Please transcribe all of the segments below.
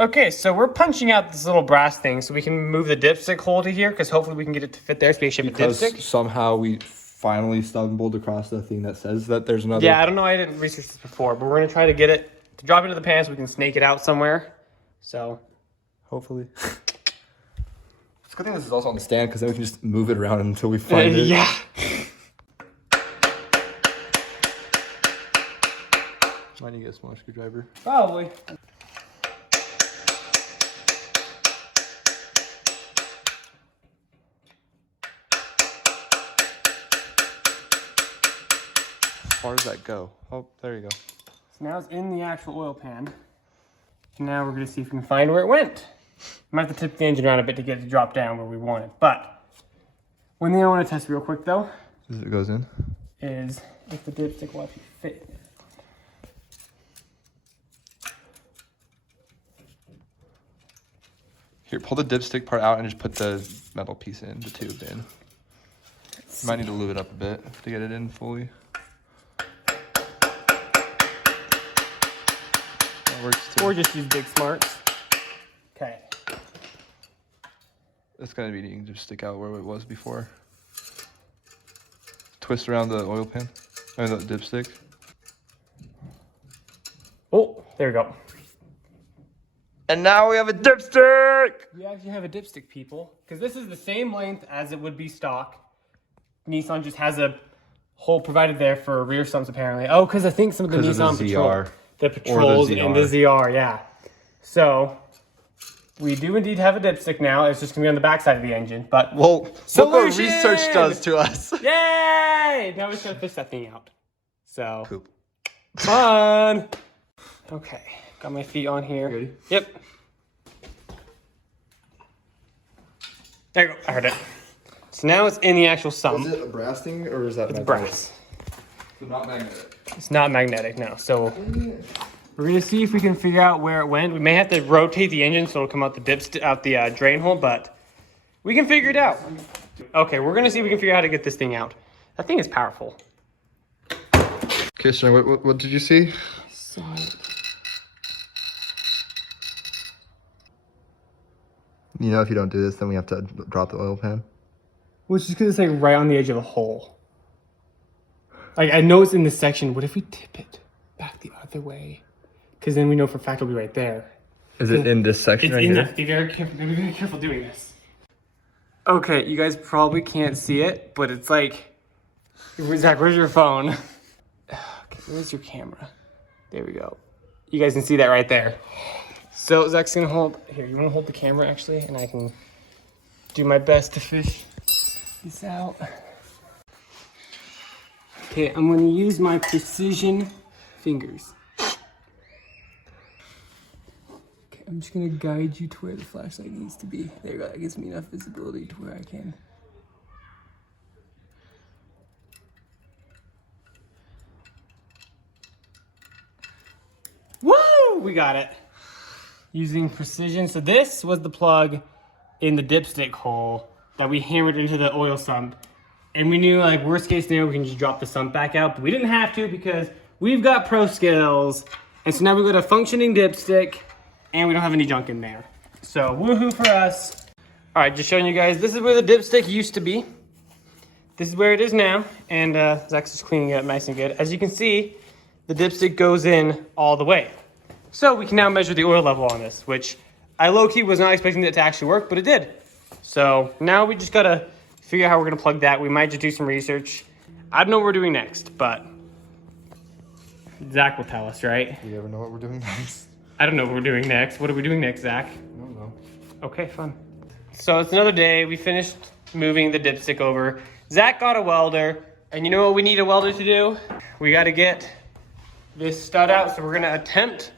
Okay, so we're punching out this little brass thing so we can move the dipstick hole to here because hopefully we can get it to fit there so we can ship a dipstick. Somehow we finally stumbled across the thing that says that there's another. Yeah, I don't know. I didn't research this before, but we're going to try to get it to drop into the pan so we can snake it out somewhere. So, hopefully. It's a good thing this is also on the stand because then we can just move it around until we find it. Yeah. Might need to get a smaller screwdriver. Probably. How far does that go? Oh, there you go. So now it's in the actual oil pan. Now we're going to see if we can find where it went. Might have to tip the engine around a bit to get it to drop down where we want it. But one thing I want to test real quick though, As it goes in, is if the dipstick will actually fit in. Here, pull the dipstick part out and just put the metal piece in, the tube in. You might need to lube it up a bit to get it in fully. That works too. Or just use big smarts. Okay. It's gonna be needing to stick out where it was before. Twist around the oil pan, or the dipstick. Oh, there we go. And now we have a dipstick! We actually have a dipstick, people. Because this is the same length as it would be stock. Nissan just has a hole provided there for rear sumps, apparently. Oh, because I think some of the Nissan Patrols and the ZR, yeah. So, we do indeed have a dipstick now. It's just going to be on the backside of the engine. But, well, look what research does to us. Yay! Now we're just going to fish that thing out. So, Poop. Fun! Okay, got my feet on here. Ready? Yep. There you go, I heard it. So now it's in the actual sump. Is it a brass thing or is that It's brass. So not magnetic. It's not magnetic, no. So we're gonna see if we can figure out where it went. We may have to rotate the engine so it'll come out the drain hole, but we can figure it out. Okay, we're gonna see if we can figure out how to get this thing out. That thing is powerful. Okay, so what did you see? Solid. You know, if you don't do this, then we have to drop the oil pan. Well, it's just because it's like right on the edge of the hole. Like, I know it's in this section. What if we tip it back the other way? Because then we know for a fact it'll be right there. Is it in this section right here? Be very careful. Be very careful doing this. Okay, you guys probably can't see it, but it's like, Zach, where's your phone? Okay, where's your camera? There we go. You guys can see that right there. So Zach's gonna hold, here, you wanna hold the camera actually, and I can do my best to fish this out. Okay, I'm gonna use my precision fingers. Okay, I'm just gonna guide you to where the flashlight needs to be. There you go, that gives me enough visibility to where I can. Woo! We got it. Using precision. So this was the plug in the dipstick hole that we hammered into the oil sump. And we knew, like, worst case scenario, we can just drop the sump back out. But we didn't have to because we've got pro skills. And so now we've got a functioning dipstick and we don't have any junk in there. So woohoo for us. All right, just showing you guys, this is where the dipstick used to be. This is where it is now. And Zach's just cleaning it up nice and good. As you can see, the dipstick goes in all the way. So we can now measure the oil level on this, which I low-key was not expecting it to actually work, but it did. So now we just gotta figure out how we're gonna plug that. We might just do some research. I don't know what we're doing next, but Zach will tell us, right? Do you ever know what we're doing next? I don't know what we're doing next. What are we doing next, Zach? I don't know. Okay, fun. So it's another day. We finished moving the dipstick over. Zach got a welder, and you know what we need a welder to do? We gotta get this stud out, so we're gonna attempt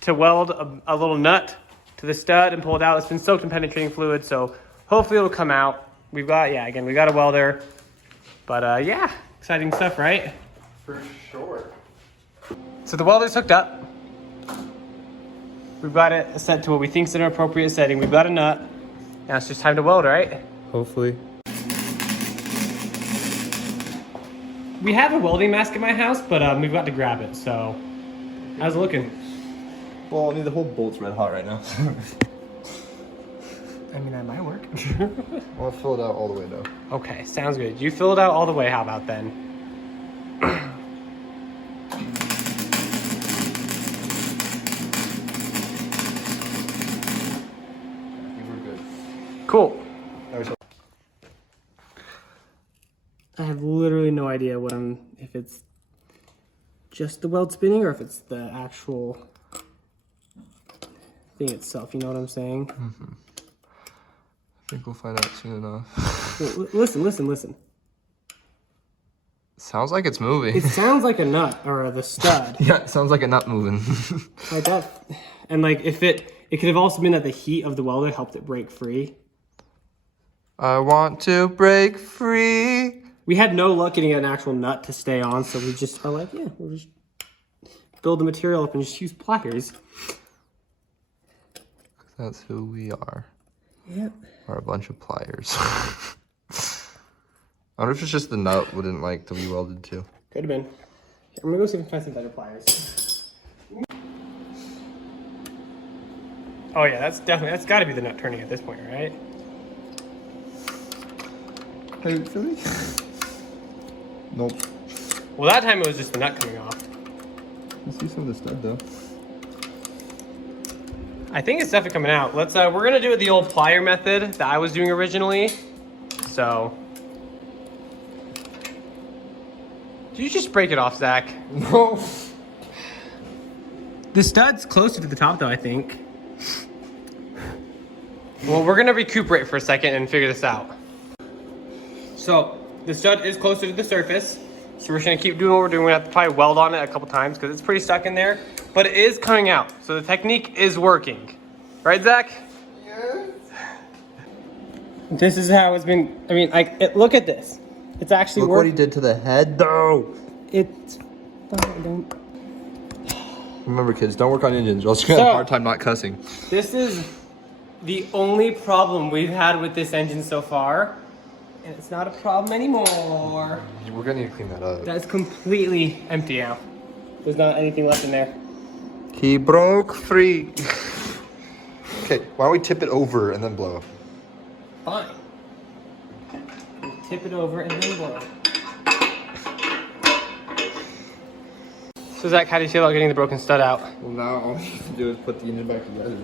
to weld a little nut to the stud and pull it out. It's been soaked in penetrating fluid, so hopefully it'll come out. We've got, yeah, again, we got a welder. But yeah, exciting stuff, right? For sure. So the welder's hooked up. We've got it set to what we think is an appropriate setting. We've got a nut. Now it's just time to weld, right? Hopefully. We have a welding mask at my house, but we've got to grab it, so how's it looking? Well, I mean, the whole bolt's red hot right now. I mean, that might work. I'll fill it out all the way though. Okay, sounds good. You fill it out all the way. How about then? I think we're good. Cool. Alright, so I have literally no idea if it's just the weld spinning or if it's the actual thing itself. You know what I'm saying? I think we'll find out soon enough. Well, listen. Sounds like it's moving. It sounds like a nut or the stud. Yeah, it sounds like a nut moving. Like that. And like if it could have also been that the heat of the welder helped it break free. I want to break free. We had no luck getting an actual nut to stay on, so we just are like, yeah, we'll just build the material up and just use pliers. That's who we are. Yep. We're a bunch of pliers. I wonder if it's just the nut wouldn't like to be welded too. Could have been. I'm gonna go see if I can find some better pliers. Oh yeah, that's gotta be the nut turning at this point, right? Hey, really? Nope. Well, that time it was just the nut coming off. I see some of the stud though. I think it's definitely coming out. We're gonna do it the old plier method that I was doing originally. So. Did you just break it off, Zach? No. The stud's closer to the top though, I think. Well, we're gonna recuperate for a second and figure this out. So the stud is closer to the surface. So we're just gonna keep doing what we're doing. We have to probably weld on it a couple times because it's pretty stuck in there, but it is coming out. So the technique is working. Right, Zach? Yes. This is how it's been, I mean, look at this. It's actually Look what he did to the head though. Don't. Remember kids, don't work on engines or else you're gonna have a hard time not cussing. This is the only problem we've had with this engine so far. And it's not a problem anymore. We're gonna need to clean that up. That's completely empty now. There's not anything left in there. He broke free. Okay, why don't we tip it over and then blow? Fine. Tip it over and then blow. So Zach, how do you feel about getting the broken stud out? Well, now all we have to do is put the engine back together.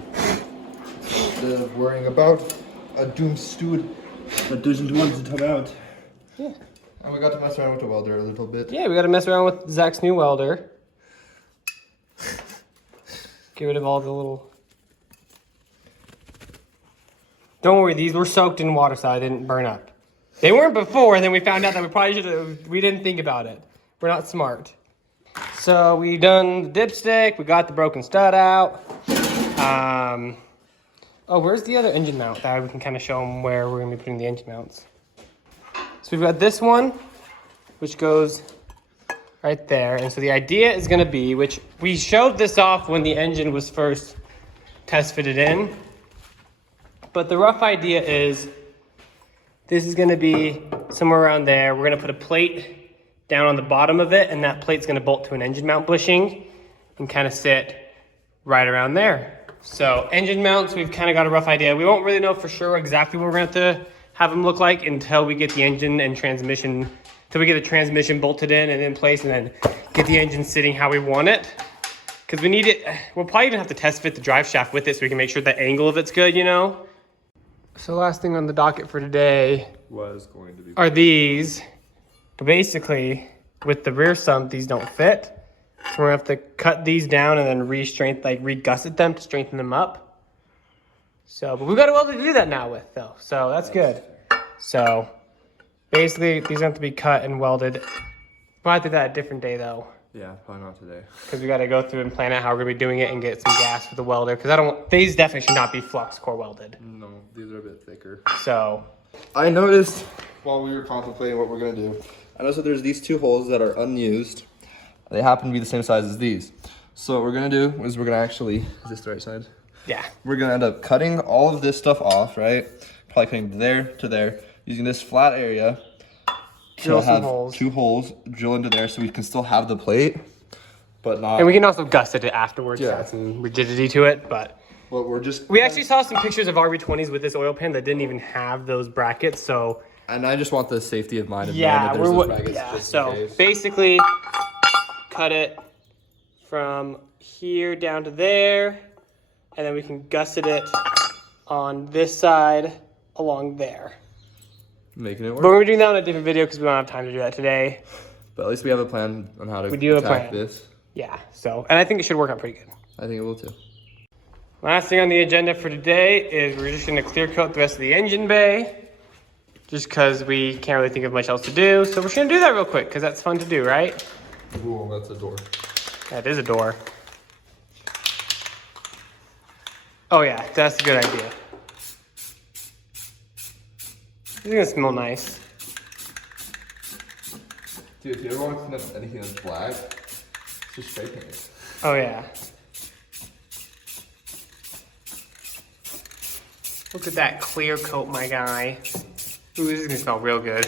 Instead of worrying about a doomed steward that doesn't want to come out. Yeah. And we got to mess around with the welder a little bit. Yeah, we got to mess around with Zach's new welder. Get rid of all the little... Don't worry, these were soaked in water so I didn't burn up. They weren't before, and then we found out that we probably should have... We didn't think about it. We're not smart. So we done the dipstick. We got the broken stud out. Oh, where's the other engine mount that we can kind of show them where we're going to be putting the engine mounts? So we've got this one, which goes right there. And so the idea is going to be, which we showed this off when the engine was first test fitted in. But the rough idea is this is going to be somewhere around there. We're going to put a plate down on the bottom of it, and that plate's going to bolt to an engine mount bushing and kind of sit right around there. So engine mounts, we've kind of got a rough idea. We won't really know for sure exactly what we're going to have to have them look like until we get the engine and transmission, until we get the transmission bolted in place, and then get the engine sitting how we want it. Because we need it, we'll probably even have to test fit the drive shaft with it so we can make sure the angle of it's good, you know? So last thing on the docket for today are these. But basically, with the rear sump, these don't fit. So we're gonna have to cut these down and then re-gusset them to strengthen them up. So, but we've got a welder to do that now with though. So that's good. So basically, these have to be cut and welded. We'll have to do that a different day though. Yeah, probably not today. Because we gotta go through and plan out how we're gonna be doing it and get some gas for the welder. Because these definitely should not be flux core welded. No, these are a bit thicker. So. I noticed while we were contemplating what we're gonna do, I noticed that there's these two holes that are unused. They happen to be the same size as these. So what we're gonna do is we're gonna actually, is this the right side? Yeah. We're gonna end up cutting all of this stuff off, right? Probably cutting there to there, using this flat area. Drill some have holes. 2 holes, drill into there so we can still have the plate. but not. And we can also gusset it afterwards to Yeah. add some rigidity to it, but we're just. we actually saw some pictures of RB20s with this oil pan that didn't even have those brackets, so. And I just want the safety of mind of knowing Yeah, that there's those we're brackets yeah. just in So case. basically, cut it from here down to there, and then we can gusset it on this side along there. Making it work. But we're doing that on a different video because we don't have time to do that today. But at least we have a plan on how to We do have a attack plan. this. Yeah. So, and I think it should work out pretty good. I think it will too. Last thing on the agenda for today is we're just going to clear coat the rest of the engine bay. Just because we can't really think of much else to do. So we're just going to do that real quick because that's fun to do, right? Ooh, that's a door. That is a door. Oh yeah, that's a good idea. It's gonna smell nice. Dude, if you ever want to clean up anything that's black, it's just spray paint it. Oh yeah. Look at that clear coat, my guy. Ooh, this is gonna smell real good.